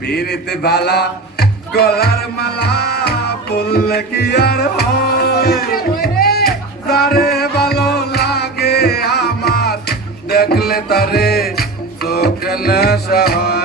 পিরিতে বালা, গলার মালা পড়লে কি আর তারে ভালো লাগে আমার, দেখলে তারে চোখে নেশা হয়।